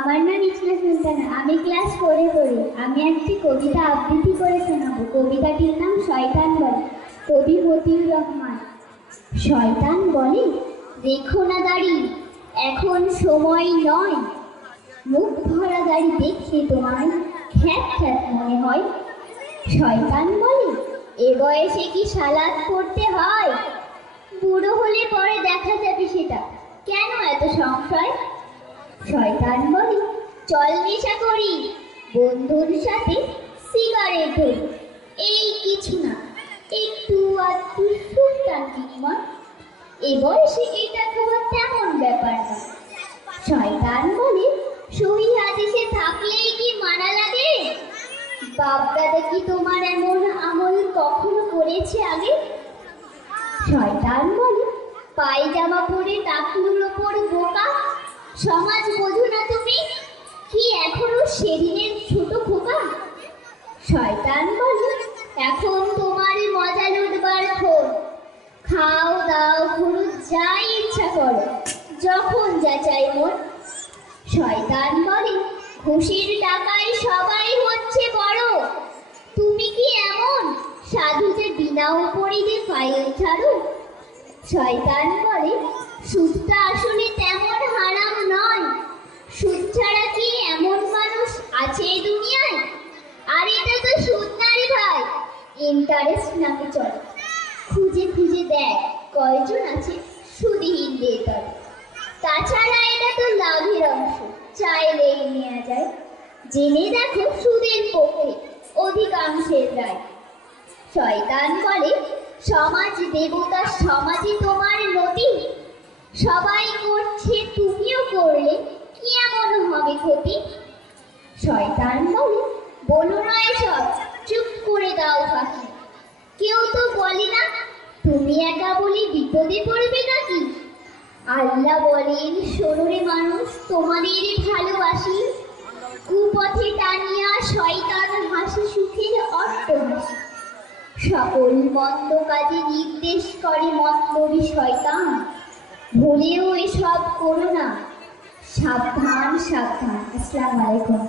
আমার নাম ইসনা সুলতানা। আমি ক্লাস 4-এ পড়ি। আমি একটি কবিতা আবৃত্তি করে শোনাবো। কবিতাটির নাম শয়তান বলে, কবি মতিউর রহমান। শয়তান বলে, রেখো না দাড়ি, এখন সময় নয়। মুখ ভরা দাড়ি দেখে তোমার খ্যাত খ্যাত মনে হয়। শয়তান বলে, এ বয়সে কি সালাদ পড়তে হয়? বুড়ো হলে পরে দেখা যাবে সেটা, কেন এত সংশয়? শয়তান বলে, চল নেশা করি, বন্ধুর সাথে সিগারেট ধরি। এই কিছু না, একটু আধটু সুলতান্ত্রিক মন, এ বয়সে এটা খাওয়া তেমন ব্যাপার না। শয়তান বলে, সহি হাদিসে থাকলেই কি মানা লাগে? বাপ দাদা কি তোমার এমন আমল কখনো করেছে আগে? শয়তান বলে, পায়জামা পরে টাকলুর ওপর বোকা, সমাজ বোঝো না তুমি কি এখনো সেদিনের ছোট খোকা? শয়তান বলে, এখন তোমার মজা লুটবার খোর, খাও দাও ঘুরো যা ইচ্ছা করো, যখন যা চাই মন। শয়তান বলে, ঘুষের টাকায় সবাই হচ্ছে বড়, তুমি কি এমন সাধু যে বিনা উপরিতে ফাইল ছাড়ো? শয়তান বলে, সুদটা আসলে তেমন হারাম নয়, সুদ ছাড়া কি এমন মানুষ আছে এই দুনিয়ায়? আর এটা তো সুদ না রে ভাই, ইন্টারেস্ট নামে চলে। খুঁজে খুঁজে দেখ কয়জন আছে সুদহীনদের দলে। তাছাড়া এটা তো লাভের অংশ, চাইলেই নেওয়া যায়। জেনে দেখো সুদের পক্ষে অধিকাংশের রায়। শয়তান বলে, সমাজ দেবতা সমাজে তোমার নতি, সবাই করছে তুমিও করলে কি এমন হবে ক্ষতি? শয়তান বলে, বলো না এসব, চুপ করে দাও ফাঁকি, কেউ তো বলে না তুমি একা বলে বিপদে পড়বে নাকি? আল্লাহ বলেন, শোনোরে মানুষ, তোমাদের ভালোবাসি, কুপথে টানিয়া শয়তান হাসি সুখের অট্টহাসি। সকল মন্দ কাজে নির্দেশ করে মতলবী শয়তান, ভুলেও এসব করো না, সাবধান সাবধান। আসসালামু আলাইকুম।